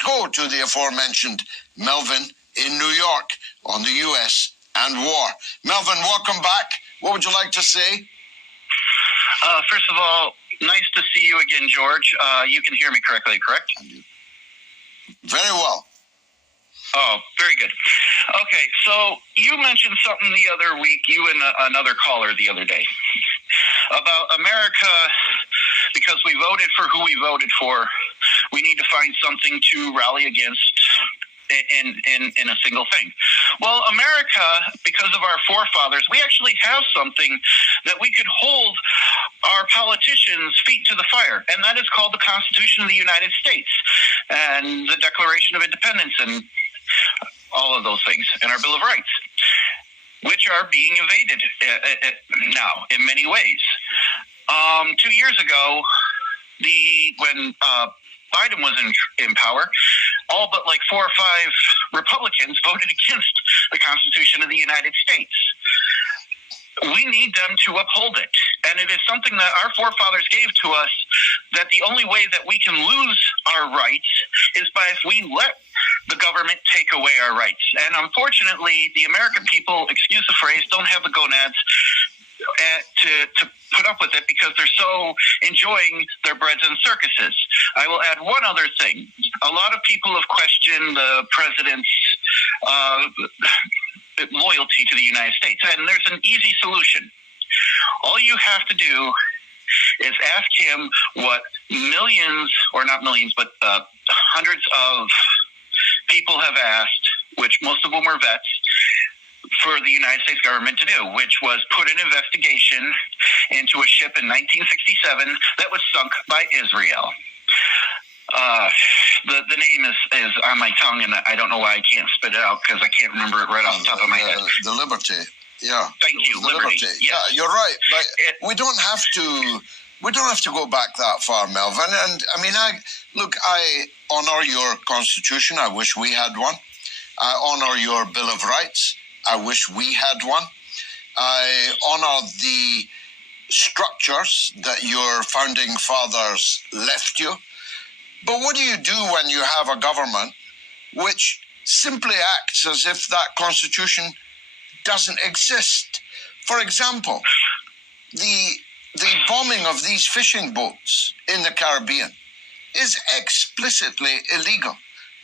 go to the aforementioned Melvin in New York on the U.S. and war. Melvin, welcome back. What would you like to say? First of all, nice to see you again, George. You can hear me correctly, correct? Very well. Oh, very good. Okay, so you mentioned something the other week, you and another caller the other day, about America, because we voted for who we voted for, we need to find something to rally against in a single thing. Well, America, because of our forefathers, we actually have something that we could hold our politicians' feet to the fire, and that is called the Constitution of the United States and the Declaration of Independence and all of those things, and our Bill of Rights, which are being evaded now in many ways. 2 years ago, when Biden was in power, all but like 4 or 5 Republicans voted against the Constitution of the United States. We need them to uphold it. And it is something that our forefathers gave to us, that the only way that we can lose our rights is by if we let the government take away our rights. And unfortunately, the American people, excuse the phrase, don't have the gonads to put up with it, because they're so enjoying their breads and circuses. I will add one other thing. A lot of people have questioned the president's loyalty to the United States, and there's an easy solution. All you have to do is ask him what millions, or not millions, but hundreds of people have asked, which most of them were vets, for the United States government to do, which was put an investigation into a ship in 1967 that was sunk by Israel. The name is on my tongue, and I don't know why I can't spit it out, because I can't remember it right off the top of my head. The Liberty, yeah. Thank you, Liberty. Yeah, you're right. But we don't have to go back that far, Melvin. And I mean, I honor your Constitution. I wish we had one. I honor your Bill of Rights. I wish we had one. I honor the structures that your founding fathers left you. But what do you do when you have a government which simply acts as if that Constitution doesn't exist? For example, the bombing of these fishing boats in the Caribbean is explicitly illegal.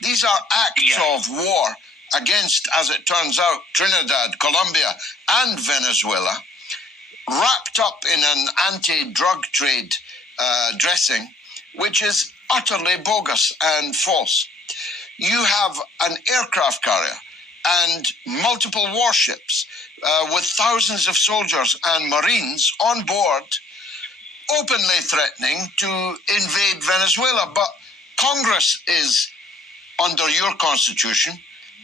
These are acts of war against, as it turns out, Trinidad, Colombia, and Venezuela, wrapped up in an anti-drug trade dressing, which is utterly bogus and false. You have an aircraft carrier and multiple warships with thousands of soldiers and Marines on board, openly threatening to invade Venezuela. But Congress is, under your Constitution,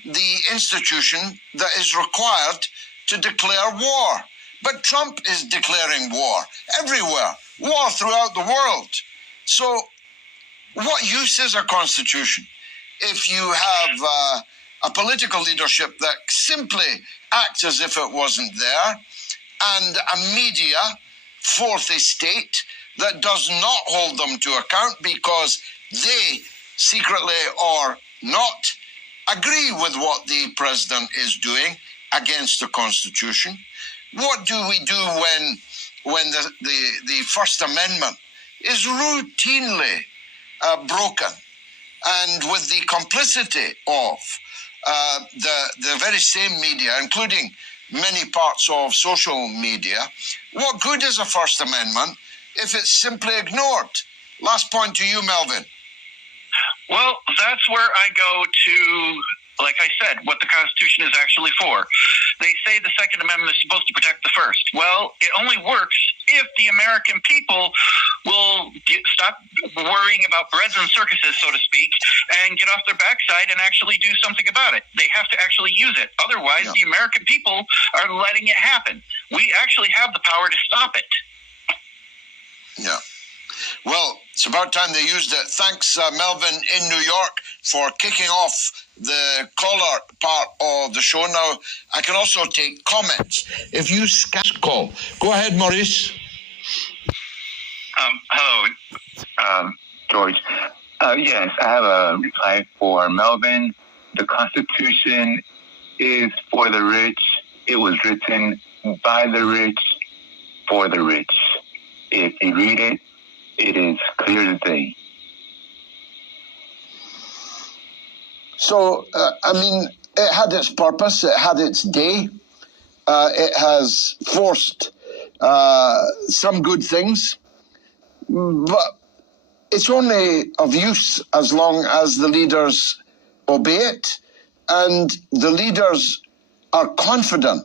the institution that is required to declare war. But Trump is declaring war everywhere, war throughout the world. So what use is a constitution if you have a political leadership that simply acts as if it wasn't there, and a media, fourth estate, that does not hold them to account because they secretly or not agree with what the president is doing against the Constitution? What do we do when the First Amendment is routinely broken, and with the complicity of the very same media, including many parts of social media? What good is a First Amendment if it's simply ignored? Last point to you, Melvin. Well, that's where I go to, like I said, what the Constitution is actually for. They say the Second Amendment is supposed to protect the First. Well, it only works if the American people will stop worrying about breads and circuses, so to speak, and get off their backside and actually do something about it. They have to actually use it. Otherwise, the American people are letting it happen. We actually have the power to stop it. Yeah. Well, it's about time they used it. Thanks, Melvin in New York, for kicking off the caller part of the show. Now, I can also take comments. If you call, go ahead, Maurice. Hello, George. Yes, I have a reply for Melvin. The Constitution is for the rich. It was written by the rich for the rich. If you read it, it is clear as day. So, I mean, it had its purpose. It had its day. It has forced some good things, but it's only of use as long as the leaders obey it, and the leaders are confident,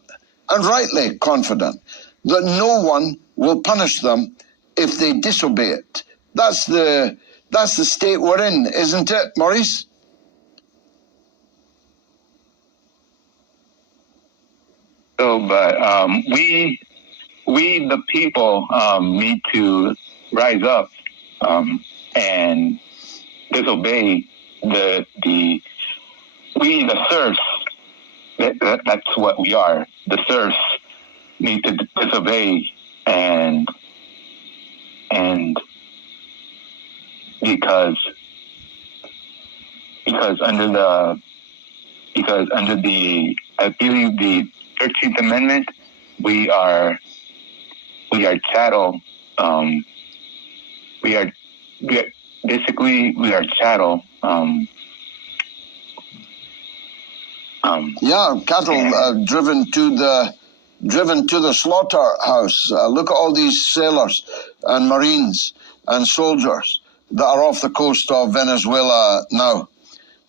and rightly confident, that no one will punish them if they disobey it. That's the state we're in, isn't it, Maurice? So, but we the people need to rise up and disobey the serfs. That's what we are. The serfs need to disobey and because under the I believe the 13th Amendment, we are chattel. We are chattel. Cattle driven to the slaughterhouse. Look at all these sailors and Marines and soldiers that are off the coast of Venezuela now.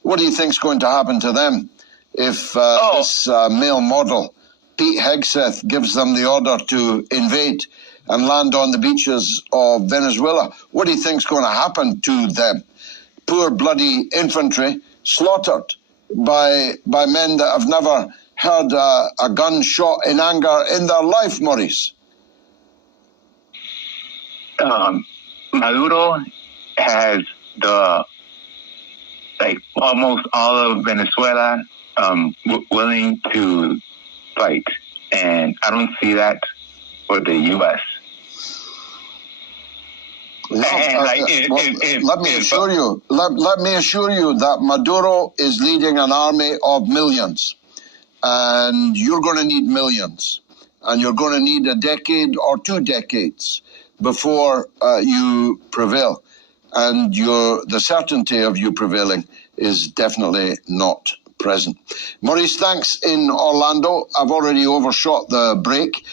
What do you think's going to happen to them if this male model, Pete Hegseth, gives them the order to invade and land on the beaches of Venezuela? What do you think's going to happen to them? Poor bloody infantry slaughtered by men that have never heard a gun shot in anger in their life, Maurice. Maduro has almost all of Venezuela willing to fight, and I don't see that for the U.S. Let me assure you that Maduro is leading an army of millions, and you're going to need millions, and you're going to need a decade or 2 decades before you prevail, and the certainty of you prevailing is definitely not present. Maurice, thanks in Orlando. I've already overshot the break.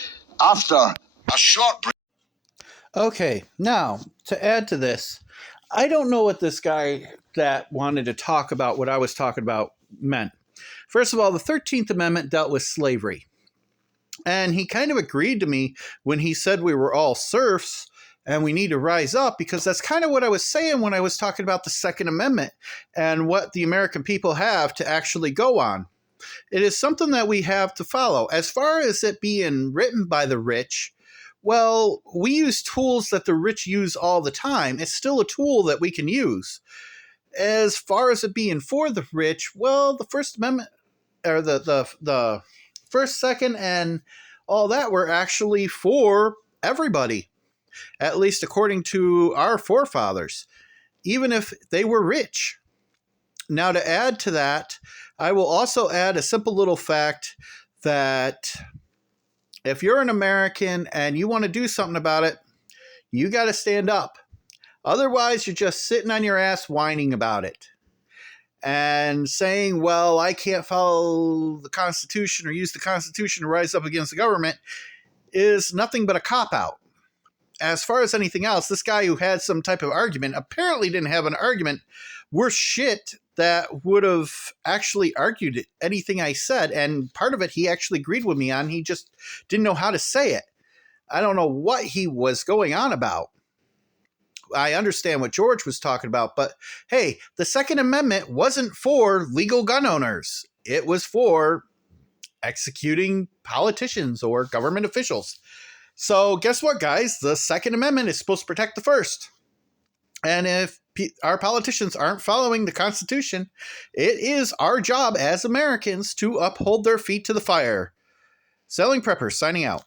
After a short break. Okay, now, to add to this, I don't know what this guy that wanted to talk about what I was talking about meant. First of all, the 13th Amendment dealt with slavery. And he kind of agreed to me when he said we were all serfs and we need to rise up, because that's kind of what I was saying when I was talking about the Second Amendment and what the American people have to actually go on. It is something that we have to follow. As far as it being written by the rich, well, we use tools that the rich use all the time. It's still a tool that we can use. As far as it being for the rich, well, the First Amendment, or the First, Second, and all that were actually for everybody, at least according to our forefathers, even if they were rich. Now, to add to that, I will also add a simple little fact that if you're an American and you want to do something about it, you got to stand up. Otherwise, you're just sitting on your ass whining about it and saying, well, I can't follow the Constitution or use the Constitution to rise up against the government is nothing but a cop-out. As far as anything else, this guy who had some type of argument apparently didn't have an argument worth shit that would have actually argued anything I said. And part of it he actually agreed with me on. He just didn't know how to say it. I don't know what he was going on about. I understand what George was talking about, but hey, the Second Amendment wasn't for legal gun owners. It was for executing politicians or government officials. So guess what, guys? The Second Amendment is supposed to protect the First. And if our politicians aren't following the Constitution, it is our job as Americans to uphold their feet to the fire. Selling Preppers signing out.